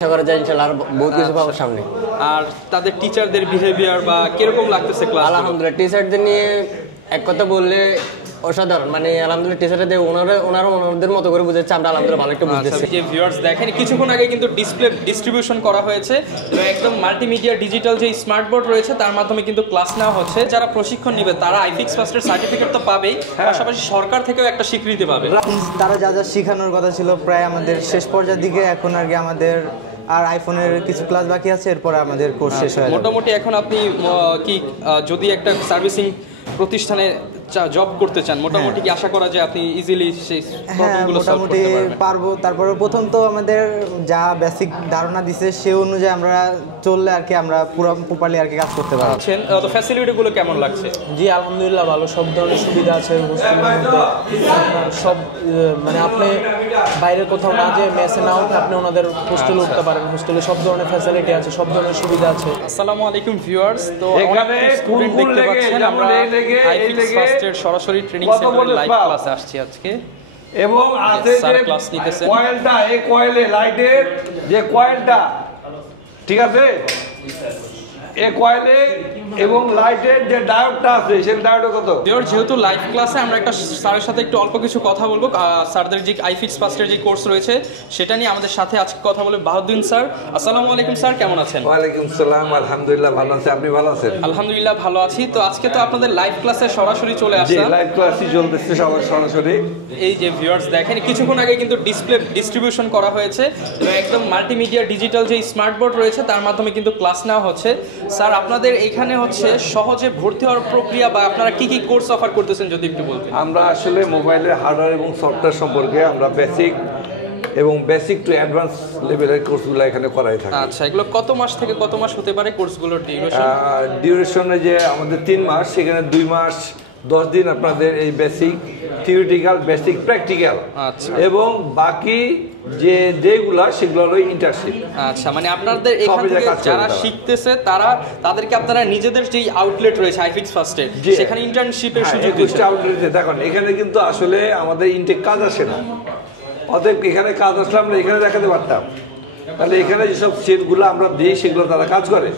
আশা করা যায় ইনশাআল্লাহ আর বহুত কিছু পাবো সামনে। আর তাদের টিচারদের বিহেভিয়ার বা কিরকম লাগতেছে ক্লাস? আলহামদুলিল্লাহ টিচারদের নিয়ে এক কথা বললে অসাধারণ, মানে আলহামদুলিল্লাহ টিচারদের ওনারা ওনাদের মতো করে বুঝাচ্ছে, আমরা আলহামদুলিল্লাহ ভালো একটু বুঝতেছি। যে ভিউয়ার্স দেখেন কিছুক্ষণ আগে কিন্তু ডিসপ্লে ডিস্ট্রিবিউশন করা হয়েছে এবং একদম মাল্টিমিডিয়া ডিজিটাল যে স্মার্ট বোর্ড রয়েছে তার মাধ্যমে কিন্তু ক্লাস নেওয়া হচ্ছে। যারা প্রশিক্ষণ নেবে তারা আইফিক্স ফার্স্টের সার্টিফিকেট তো পাবেই, পাশাপাশি সরকার থেকেও একটা স্বীকৃতি পাবে। তারা যা যা শেখানোর কথা ছিল প্রায় আমাদের শেষ পর্যায়ের দিকে, এখন আর কি আমাদের আর আইফোনের কিছু ক্লাস বাকি আছে, এরপরে আমাদের কোর্স শেষ হয়ে যাবে। মোটামুটি এখন আপনি কি যদি একটা সার্ভিসিং প্রতিষ্ঠানে জব করতে চান মোটামুটি কি আশা করা যায় আপনি ইজিলি সেই প্রবলেমগুলো সলভ করতে পারবেন? পারবো। তারপরে প্রথম তো আমাদের যা বেসিক ধারণা দিছে সেই অনুযায়ী আমরা চললে আর কি আমরা পুরো প্রপারলি আর কি কাজ করতে পারবো। তো ফ্যাসিলিটিগুলো কেমন লাগছে? জি আলহামদুলিল্লাহ ভালো, সব ধরনের সুবিধা আছে হোস্টেলের মধ্যে। সব মানে আপনি বাইরে কোথাও না যে মেসে না উঠে আপনি ওনাদের হোস্টেলে উঠতে পারেন। হোস্টেলে সব ধরনের ফ্যাসিলিটি আছে, সব ধরনের সুবিধা আছে। আসসালামু আলাইকুম ভিউয়ার্স, তো অনেক স্টুডেন্ট দেখতে পাচ্ছেন আমরা আইফিক্স ফার্স্টের সরাসরি ট্রেনিং সেন্টারে লাইভ ক্লাসে আসছি আজকে এবং আছে যে ক্লাস নিতেছেন কয়েলটা, এই কয়েলে লাইটের যে কয়েলটা, ঠিক আছে, এই কয়েলে এবং লাইটের যে ডায়োডটা আছে সেই ডায়োডটা কত? যেহেতু লাইভ ক্লাসে আমরা একটা স্যারের সাথে একটু অল্প কিছু কথা বলবো। স্যারদের যে আইফিক্স ফার্স্টের যে কোর্স রয়েছে সেটা নিয়ে আমাদের সাথে আজকে কথা বলবে বাহাউদ্দিন স্যার। আসসালামু আলাইকুম স্যার, কেমন আছেন? ওয়ালাইকুম আসসালাম, আলহামদুলিল্লাহ ভালো আছি, আপনি ভালো আছেন? আলহামদুলিল্লাহ ভালো আছি। তো আজকে তো আপনাদের লাইভ ক্লাসে সরাসরি চলে আসছে, লাইভ ক্লাসই চলতেছে সরাসরি। এই যে ভিউয়ার্স দেখেন কিছুক্ষণ আগে কিন্তু ডিসপ্লে ডিস্ট্রিবিউশন করা হয়েছে এবং একদম মাল্টিমিডিয়া ডিজিটাল যে স্মার্ট বোর্ড রয়েছে তার মাধ্যমে কিন্তু ক্লাস নেওয়া হচ্ছে। স্যার আপনাদের এখানে হচ্ছে সহজে ভর্তি হওয়ার প্রক্রিয়া বা আপনারা কি কি কোর্স অফার করতেছেন যদি একটু বলতেন। আমরা আসলে মোবাইলের হার্ডওয়্যার এবং সফটওয়্যার সম্পর্কে আমরা বেসিক টু অ্যাডভান্স লেভেলের কোর্সগুলো এখানে করাই থাকি। আচ্ছা, এগুলো কত মাস থেকে কত মাস হতে পারে কোর্সগুলোর ডিউরেশনে? যে আমাদের 3 মাস, সেখানে 2 মাস 10 দিন আপনাদের এই বেসিক থিওরিটিক্যাল, বেসিক প্র্যাকটিক্যাল, এবং বাকি যে ডেগুলা সেগুলো হলো ইন্টার্নশিপ। আচ্ছা, মানে আপনাদের এখান থেকে যারা শিখতেছে তাদেরকে আপনারা নিজেদের যে আউটলেট রয়েছে আইফিক্স ফার্স্টে সেখানে ইন্টার্নশিপের সুযোগ দিচ্ছেন। আউটলেটে দেখুন এখানে কিন্তু আসলে আমাদের ইনটেক কাজ আসে না, অতএব এখানে কাজ আসলে আমরা এখানে দেখাতে পারতাম, তাহলে এখানে যেসব সেটগুলো আমরা দিই সেগুলো তারা কাজ করে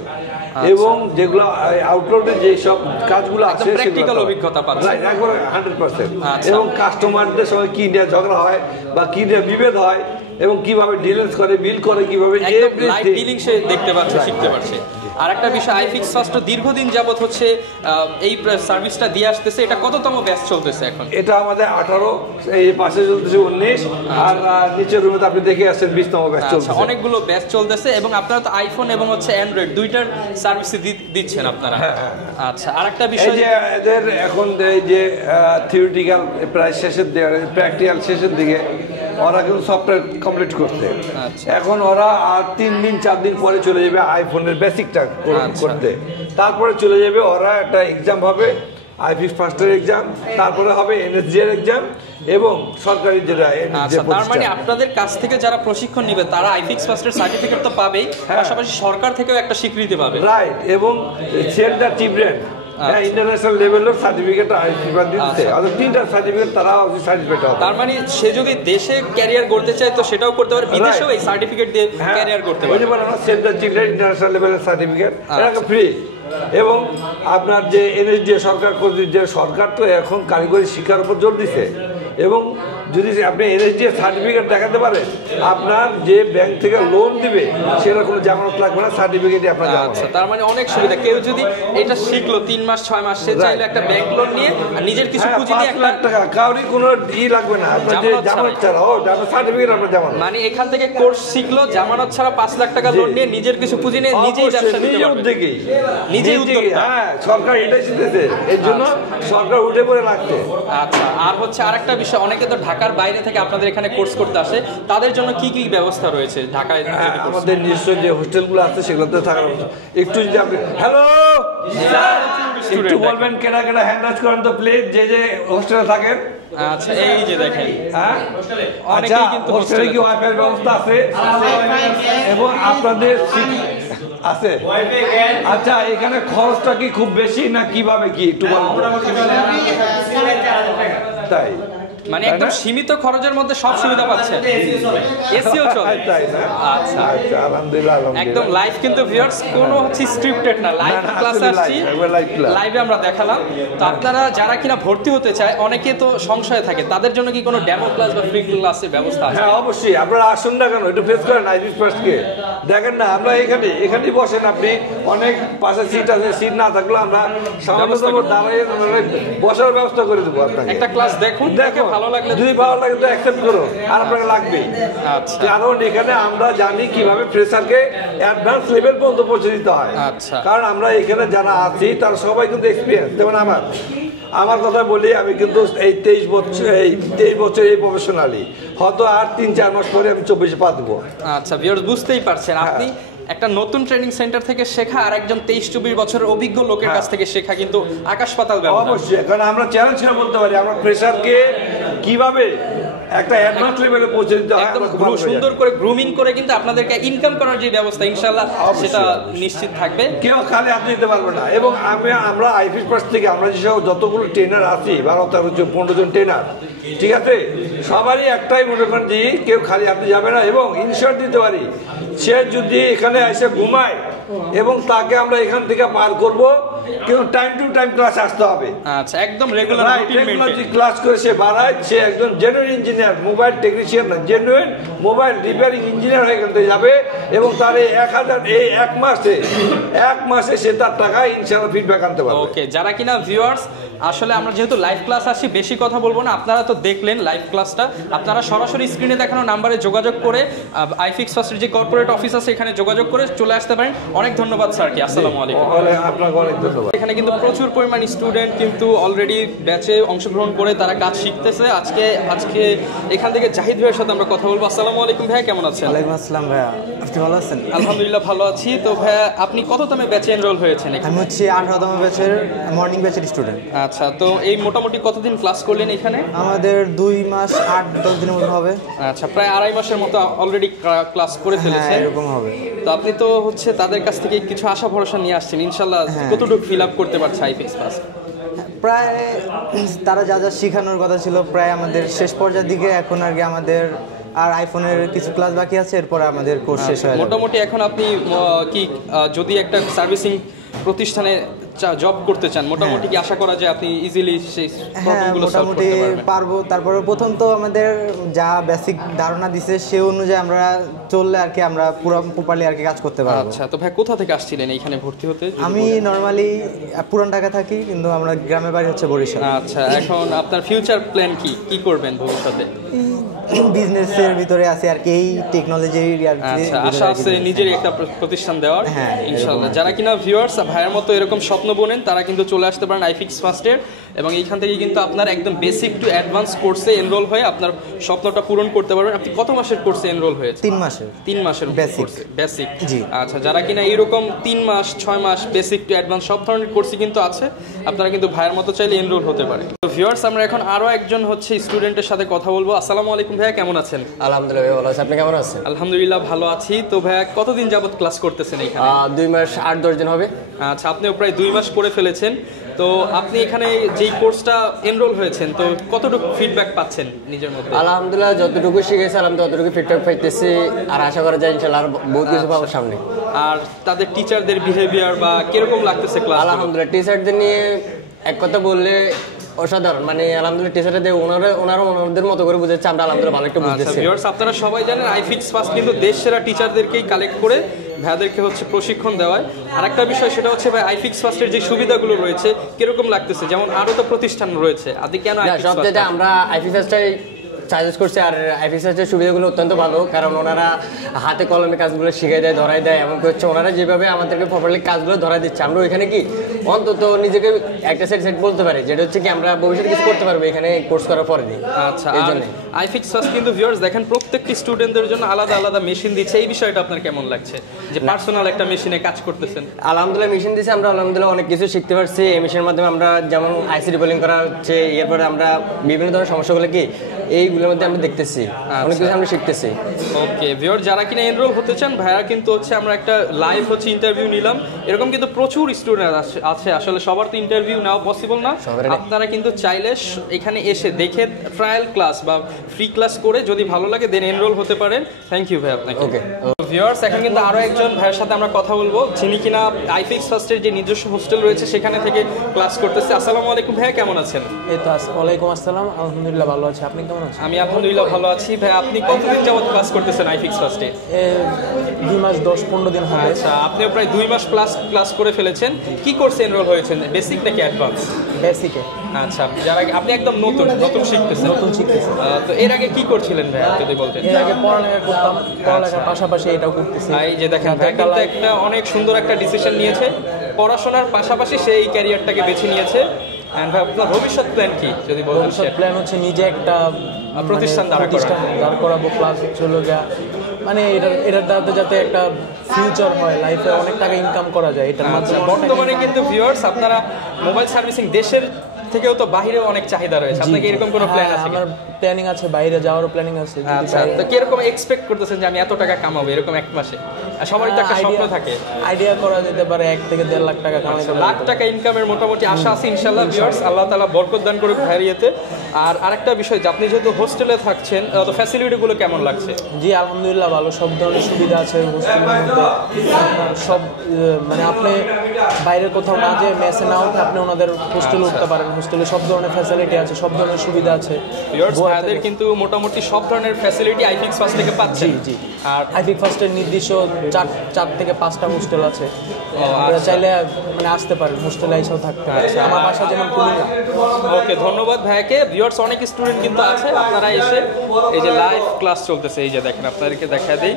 এবং যেগুলো আউটলেটে যেসব কাজগুলো আছে প্র্যাকটিক্যাল অভিজ্ঞতা পাচ্ছে একবার 100%। এবং কাস্টমারদের সঙ্গে কি নিয়ে ঝগড়া হয় বা কি নিয়ে বিভেদ হয় এবং কিভাবে ডিলিংস করে, বিল করে, কিভাবে লাইভ ডিলিং সে দেখতে পাচ্ছে, শিখতে পারছে। আর একটা বিষয় আইফিক্স ফার্স্ট দীর্ঘদিন যাবত হচ্ছে এই সার্ভিসটা দিয়ে আসতেছে, এটা কততম ব্যাচ চলতেছে এখন? এটা আমাদের 18, এই পাশে চলতেছে 19, আর নিচের রুমে আপনি দেখে আসছেন 20তম ব্যাচ চলতেছে। অনেকগুলো ব্যাচ চলতেছে এবং আপনারা তো আইফোন এবং হচ্ছে অ্যান্ড্রয়েড দুইটার সার্ভিস দিচ্ছেন আপনারা। আচ্ছা, আর একটা বিষয় যে এদের এখন এই যে থিওরিটিক্যাল প্রায় শেষের দিকে, প্র্যাকটিক্যাল শেষের দিকে ওরা কিন্তু সফটওয়্যার কমপ্লিট করতে, এখন ওরা আর 3 দিন 4 দিন পরে চলে যাবে আইফোনের বেসিকটা করতে, তারপরে চলে যাবে ওরা একটা এক্সাম হবে আইফিক্স ফার্স্টের এক্সাম, তারপরে হবে এনএসজি এর এক্সাম এবং সরকারি যেটা। তার মানে আপনাদের কাছ থেকে যারা প্রশিক্ষণ নেবে তারা আইফিক্স ফার্স্টের সার্টিফিকেট তো পাবেই, পাশাপাশি সরকার থেকেও একটা স্বীকৃতি পাবে, রাইট, এবং সেন্টার টিব্রেন্ড ইন্টারন্যাশনাল লেভেলের সার্টিফিকেট দিচ্ছে, আর 3টা সার্টিফিকেট তারা সার্টিফিকেট হবে। তার মানে সে যদি দেশে ক্যারিয়ার করতে চায় তো সেটাও করতে পারে, বিদেশেও এই সার্টিফিকেট দিয়ে ক্যারিয়ার করতে পারে। সেন্টার টিব্রেন্ড ইন্টারন্যাশনাল লেভেলের সার্টিফিকেট এটা ফ্রি। এবং আপনার যে এনএসডি সরকার যে সরকার তো এখন কারিগরি শিক্ষার উপর জোর দিচ্ছে, এবং যদি আপনি এনএসডি সার্টিফিকেট দেখাতে পারেন আপনার যে ব্যাংক থেকে লোন দিবে সেটা কোনো জামানত লাগবে না, সার্টিফিকেটই আপনার। আচ্ছা, তার মানে অনেক সুবিধা। কেউ যদি এটা শিখলো 3 মাস 6 মাস, সে চাইলে একটা ব্যাংক লোন নিয়ে আর নিজের কিছু পুঁজি দিয়ে 1 লাখ টাকা কাউরি কোনো লাগবে না, আপনার যে জামানত ছাড়া সার্টিফিকেট আপনার জামানত। মানে এখান থেকে কোর্স শিখলো জামানত ছাড়া 5 লাখ টাকা লোন নিয়ে নিজের কিছু পুঁজি নিয়ে নিজেই ব্যবসা দিতে পারবে, নিজেই উদ্যোক্তা। হ্যাঁ, সরকার এটাই শিখতেছে, এর জন্য সরকার উঠে পড়ে লাগছে। আচ্ছা, আর হচ্ছে আরেকটা বিষয়, অনেকে তো ঢাকার বাইরে থেকে আপনাদের এখানে কোর্স করতে আসে, তাদের জন্য কি কি ব্যবস্থা রয়েছে ঢাকায়? আমাদের নিজস্ব যে হোস্টেলগুলো আছে সেগুলোতে থাকার একটু যদি আপনি হ্যালো একটু বলবেন কেনা কেনা হ্যান্ড রাইজ করেন তো প্লিজ, যে যে হোস্টেলে থাকেন। আচ্ছা, এই যে দেখেন, হ্যাঁ, অনেকেই কিন্তু হোস্টেলে কি ওয়াইফাই ব্যবস্থা আছে এবং আপনাদের আছে? আচ্ছা, এখানে খরচটা কি খুব বেশি না কিভাবে কি একটু বলুন? তাই মানে একদম সীমিত খরচের মধ্যে সব সুবিধা পাচ্ছে, এসিও চলে। আচ্ছা আলহামদুলিল্লাহ একদম লাইভ কিন্তু ভিউয়ার্স, কোনো হচ্ছে স্ক্রিপ্টেড না, লাইভ ক্লাস আসছি, লাইভে আমরা দেখালাম। তো আপনারা যারা কিনা ভর্তি হতে চায়, অনেকে তো সংশয় থাকে, তাদের জন্য কি কোনো ডেমো ক্লাস বা ফ্রি ক্লাসের ব্যবস্থা আছে? হ্যাঁ অবশ্যই, আপনারা আসুন না কেন, একটু ফেস করেন আইফিক্স ফার্স্টকে, দেখেন না আমরা এখানেই বসেন, আপনি অনেক পাশে সিট আছে, সিট না থাকলে আমরা সামান্যতম দাঁড়িয়ে বসার ব্যবস্থা করে দেবো আপনাকে। একটা ক্লাস দেখুন, দেখে ভালো লাগলে, যদি ভালো লাগে তো অ্যাকসেপ্ট করো, আর আপনাকে লাগবেই। আচ্ছা কারণ এখানে আমরা জানি কিভাবে ফ্রেশারকে অ্যাডভান্স লেভেল পর্যন্ত পৌঁছে দিতে হয়। আচ্ছা। কারণ আমরা এখানে যারা আছি তারা সবাই কিন্তু এক্সপিরিয়েন্স, যেমন আমার কথা বলি, আমি কিন্তু এই 23 বছর এই প্রফেশনালি, হয়তো আর 3-4 মাস পরে আমি 24 পা দেবো। আচ্ছা ভিউয়ার্স, বুঝতেই পারছেন, আপনি একটা নতুন ট্রেনিং সেন্টার থেকে শেখা আর একজন 23-24 বছরের অভিজ্ঞ লোকের কাছ থেকে শেখা কিন্তু আকাশ পাতাল ব্যবধান। অবশ্যই, কারণ আমরা চ্যালেঞ্জ করে বলতে পারি আমরা ফ্রেশারকে কিভাবে একটা অ্যাডভান্স লেভেলে পৌঁছে দিতে হয়, একদম সুন্দর করে গ্রুমিং করে কিন্তু আপনাদেরকে ইনকাম করার যে ব্যবস্থা, ইনশাআল্লাহ সেটা নিশ্চিত থাকবে, কেউ খালি হাতে দিতে পারবে না। এবং আমরা আইফিক্স ফার্স্ট থেকে আমরা যেসব যতগুলো ট্রেনার আছি, 12-13-15 জন ট্রেনার, ঠিক আছে, সবারই একটাই মনে করেন যে কেউ খালি হাতে যাবে না। এবং ইনশিওর দিতে পারি, সে যদি এখানে এসে ঘুমায় এবং তাকে আমরা এখান থেকে পার করব, কিন্তু টাইম টু টাইম ক্লাস আসতে হবে। আচ্ছা একদম রেগুলার ক্লাস করে সে বাড়ায়, সে একজন জেনুইন ইঞ্জিনিয়ার, মোবাইল টেকনিশিয়ান না, জেনুইন মোবাইল রিপেয়ারিং ইঞ্জিনিয়ার হয়ে এখান থেকে যাবে। এবং তার এই 1000 এই এক মাসে সে তার টাকা ইনশাআল্লাহ ফিডব্যাক আনতে পারবে। ওকে, যারা কিনা ভিউয়ার্স, আসলে আমরা যেহেতু লাইভ ক্লাস আসি, বেশি কথা বলবো না, আপনারা তো দেখলেন লাইভ ক্লাসটা, আপনারা সরাসরি স্ক্রিনে দেখানো নাম্বারে যোগাযোগ করে আইফিক্স ফার্স্টের যে কর্পোরেট অফিস আছে এখানে যোগাযোগ করে চলে আসতে পারেন। অনেক ধন্যবাদ স্যারকে, আসসালামু আলাইকুম। আপনাকে অনেক ধন্যবাদ। এখানে কিন্তু প্রচুর পরিমাণ স্টুডেন্ট কিন্তু অলরেডি ব্যাচে অংশগ্রহণ করে তারা কাজ শিখতেছে। আজকে এখান থেকে জাহিদ ভাইয়ের সাথে আমরা কথা বলবো। আসসালামু আলাইকুম ভাইয়া, কেমন আছেন? ওয়ালাইকুম আসসালাম ভাইয়া, আপনি ভালো আছেন? আলহামদুলিল্লাহ ভালো আছি। তো ভাইয়া আপনি কততম ব্যাচে এনরোল হয়েছেন? আমি হচ্ছে 18তম ব্যাচের মর্নিং ব্যাচের স্টুডেন্ট। আচ্ছা, তো এই মোটামুটি কতদিন ক্লাস করলেন এখানে? আমাদের 2 মাস 8-10 দিনের মতো হবে। আচ্ছা, প্রায় 2.5 মাসের মতো অলরেডি ক্লাস করে ফেলেছেন। এরকম হবে। তো আপনি তো হচ্ছে তাদের কাছ থেকে কিছু আশা ভরসা নিয়ে আসছেন, ইনশাআল্লাহ কতটুকু ফিল আপ করতে পারছে আইফিক্স পাস? প্রায় তারা যা শেখানোর কথা ছিল প্রায় আমাদের শেষ পর্যায়ের দিকে, এখন আর কি আমাদের আর আইফোনের কিছু ক্লাস বাকি আছে, এরপর আমাদের কোর্স শেষ হয়ে যাবে। মোটামুটি এখন আপনি কি যদি একটা সার্ভিসিং প্রতিষ্ঠানে জব করতে চান, মোটামুটি কি আশা করা যায় আপনি ইজিলি সেই প্রবলেমগুলো সলভ করতে পারবেন? পারবো। তারপরে প্রথম তো আমাদের যা বেসিক ধারণা দিছে সে অনুযায়ী আমরা চললে আর কি আমরা পুরো প্রপারলি আর কি কাজ করতে পারবো। আচ্ছা, তো ভাই কোথা থেকে আসছিলেন এইখানে ভর্তি হতে? আমি নরমালি পুরান ঢাকা থাকি, কিন্তু আমরা গ্রামের বাড়ি হচ্ছে বরিশাল। আচ্ছা, এখন আপনার ফিউচার প্ল্যান কি করবেন ভবিষ্যতে? বিজনেসের ভিতরে আছে আর কি, এই টেকনোলজির আর কি আশা আছে নিজের একটা প্রতিষ্ঠান দেওয়ার, ইনশাআল্লাহ। যারা কিনা ভিউয়ার্স ভাইয়ের মতো এরকম স্বপ্ন বোনেন তারা কিন্তু চলে আসতে পারেন আইফিক্স ফার্স্টের, এবং এইখান থেকে কিন্তু আপনার একদম বেসিক টু অ্যাডভান্স কোর্সে এনরোল হয়ে আপনার স্বপ্নটা পূরণ করতে পারবেন। আপনি কত মাসের কোর্সে এনরোল হয়েছে? 3 মাসের বেসিক। জি। আচ্ছা, যারা কিনা এরকম 3 মাস 6 মাস বেসিক টু অ্যাডভান্স সব ধরনের কোর্সই কিন্তু আছে, আপনারা কিন্তু ভাইয়ের মতো চাইলে এনরোল হতে পারে। তো ভিউয়ার্স, আমরা এখন আরো একজন হচ্ছে স্টুডেন্টের সাথে কথা বলবো। আসসালামু আলাইকুম ভাইয়া, কেমন আছেন? আলহামদুলিল্লাহ ভালো আছি, আপনি কেমন আছেন? আলহামদুলিল্লাহ ভালো আছি। তো ভাইয়া কতদিন যাবত ক্লাস করতেছেন এখানে? 2 মাস 8-10 দিন হবে। আচ্ছা, আপনিও প্রায় 2 মাস করে ফেলেছেন। তো আপনি এখানে যেই কোর্সটা এনরোল হয়েছেন, তো কতটুকু ফিডব্যাক পাচ্ছেন নিজের মধ্যে? আলহামদুলিল্লাহ যতটুকু শিখেছিলাম ততটুকু ফিডব্যাক পাইতেছি, আর আশা করা যায় ইনশাআল্লাহ আর বহুত কিছু পাবো সামনে। আর তাদের টিচারদের বিহেভিয়ার বা কিরকম লাগতেছে ক্লাস? আলহামদুলিল্লাহ টিচারদের নিয়ে এক কথা বললে অসাধারণ, মানে আলহামদুলিল্লাহ টিচারদের ওনাদের মতো করে বুঝাচ্ছে, আমরা আলহামদুলিল্লাহ ভালো একটা বুঝতেছি। ভিউয়ার্স, আপনারা সবাই জানেন আইফিক্স ফার্স্ট কিন্তু দেশ সেরা টিচারদেরকেই কালেক্ট করে ভাইয়াদেরকে হচ্ছে প্রশিক্ষণ দেওয়ায়। আর একটা বিষয় সেটা হচ্ছে ভাই আইফিক্স ফার্স্টের যে সুবিধাগুলো রয়েছে কিরকম লাগতেছে? যেমন আরো তো প্রতিষ্ঠান রয়েছে, আদি কেন সবচেয়ে আমরা আইফিক্স ফার্স্টে সাজেস্ট করছি। আর আইফিক্স ফার্স্টের সুবিধাগুলো অত্যন্ত ভালো, কারণ ওনারা হাতে কলমে কাজগুলো শিখিয়ে দেয়, ধরাই দেয়, এমনকি হচ্ছে ওনারা যেভাবে আমাদেরকে প্রপারলি কাজগুলো ধরাই দিচ্ছে, আমরা ওইখানে কি অন্তত নিজেকে একটা সেট বলতে পারি, যেটা হচ্ছে কি আমরা ভবিষ্যতে কিছু করতে পারবো এখানে কোর্স করার পরে। আচ্ছা, আইফিক্স ফার্স্ট কিন্তু ভিউয়ার্স দেখেন প্রত্যেকটি স্টুডেন্টদের জন্য আলাদা আলাদা মেশিন দিচ্ছে, এই বিষয়টা আপনার কেমন লাগছে যে পার্সোনাল একটা মেশিনে কাজ করতেছেন? আলহামদুলিল্লাহ মেশিন দিয়েছি আমরা, আলহামদুলিল্লাহ অনেক কিছু শিখতে পারছি এই মেশিনের মাধ্যমে। আমরা যেমন আইসিডি বোলিং করা হচ্ছে, এরপরে আমরা বিভিন্ন ধরনের সমস্যাগুলো কি এইগুলোর মধ্যে আমরা দেখতেছি, অনেক কিছু আমরা শিখতেছি। ওকে ভিউয়ার, যারা কিনা এনরোল হতে চান ভাইয়া কিন্তু হচ্ছে আমরা একটা লাইভ হচ্ছে ইন্টারভিউ নিলাম, এরকম কিন্তু প্রচুর স্টুডেন্ট আছে, আসলে সবার তো ইন্টারভিউ নেওয়া পসিবল না। আপনারা কিন্তু চাইলে এখানে এসে দেখে ট্রায়াল ক্লাস বা ফ্রি ক্লাস করে যদি ভালো লাগে দেন এনরোল হতে পারেন। থ্যাংক ইউ ভাই আপনাকে। ওকে ভিউয়ার্স, এখন কিন্তু আরো একজন ভাইয়ের সাথে আমরা কথা বলবো যিনি কিনা আইফিক্স ফার্স্টের যে নিজস্ব হোস্টেল রয়েছে সেখানে থেকে ক্লাস করতেছে। আসসালামু আলাইকুম ভাইয়া, কেমন আছেন? এই তো ওয়ালাইকুম আসসালাম, আলহামদুলিল্লাহ ভালো আছি, আপনি কেমন আছেন? আমি আলহামদুলিল্লাহ ভালো আছি। ভাই আপনি কতদিন যাবত ক্লাস করতেছেন আইফিক্স ফার্স্টে? 2 মাস 10-15 দিন হবে। আচ্ছা, আপনিও প্রায় 2 মাস প্লাস ক্লাস করে ফেলেছেন। কি কোর্সে এনরোল হয়েছেন, বেসিক নাকি অ্যাডভান্স? বেসিকে। আচ্ছা, আপনি একদম নতুন শিখতেছেন? নতুন শিখতেছি। তো এর আগে কি করছিলেন ভাই যদি বলতেন? এর আগে পড়ালেখা করতাম, পড়ালেখার পাশাপাশি এটাও করতেছি। এই যে দেখেন ভাই কিন্তু একটা অনেক সুন্দর একটা ডিসিশন নিয়েছে, পড়াশোনার পাশাপাশি সেই ক্যারিয়ারটাকে বেছে নিয়েছে। এন্ড ভাই আপনার ভবিষ্যৎ প্ল্যান কি যদি বলতেন? ভবিষ্যৎ প্ল্যান হচ্ছে নিজে একটা প্রতিষ্ঠান দাঁড় করাবো, প্লাস চলে যা মানে এটার দ্বারা যাতে একটা ফিউচার হয়, লাইফে অনেক টাকা ইনকাম করা যায় এটার মাধ্যমে। বর্তমানে কিন্তু ভিউয়ার্স আপনারা মোবাইল সার্ভিসিং দেশের থেকেও তো বাইরেও অনেক চাহিদা রয়েছে, আপনাকে এরকম কোনো প্ল্যান আছে? আমার প্ল্যানিং আছে, বাইরে যাওয়ারও প্ল্যানিং আছে। আচ্ছা, তো কিরকম এক্সপেক্ট করতেছেন যে আমি এত টাকা কামাবো এরকম এক মাসে? সবারই তো একটা স্বপ্ন থাকে। আইডিয়া করা যেতে পারে 1 থেকে 1.5 লাখ টাকা কামাইতে পারলে। লাখ টাকা ইনকামের মোটামুটি আশা আছে ইনশাআল্লাহ ভিউয়ার্স, আল্লাহ তাআলা বরকত দান করুক ভাইরিয়াতে। আর আরেকটা বিষয় যে আপনি যেহেতু হোস্টেলে থাকছেন, তো ফ্যাসিলিটিগুলো কেমন লাগছে? জি আলহামদুলিল্লাহ ভালো, সব ধরনের সুবিধা আছে হোস্টেলের মধ্যে। সব মানে আপনি বাইরের কোথাও না যে মেসে না উঠে আপনি ওনাদের হোস্টেলে উঠতে পারেন। হোস্টেলে সব ধরনের ফ্যাসিলিটি আছে, সব ধরনের সুবিধা আছে। ভিউয়ার্স, ভাইদের কিন্তু মোটামুটি সব ধরনের ফ্যাসিলিটি আইফিক্স ফার্স্ট থেকে পাচ্ছেন। জি। আর আইফিক্স ফার্স্টের নির্দিষ্ট 4 থেকে 5টা হোস্টেল আছে, আপনারা চাইলে মানে আসতে পারেন, হোস্টেলে এসেও থাকতে পারেন। আমার বাসা যেমন কুমিল্লা। ওকে, ধন্যবাদ ভাইয়াকে। ভিউয়ার্স, অনেক স্টুডেন্ট কিন্তু আছে, আপনারা এসে এই যে লাইভ ক্লাস চলতেছে, এই যে দেখেন আপনাদেরকে দেখা দেই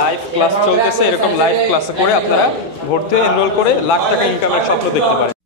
লাইভ ক্লাস চলতেছে, এরকম লাইভ ক্লাসে করে আপনারা ভর্তি হয়ে এনরোল করে লাখ টাকা ইনকামের স্বপ্ন দেখতে পারেন।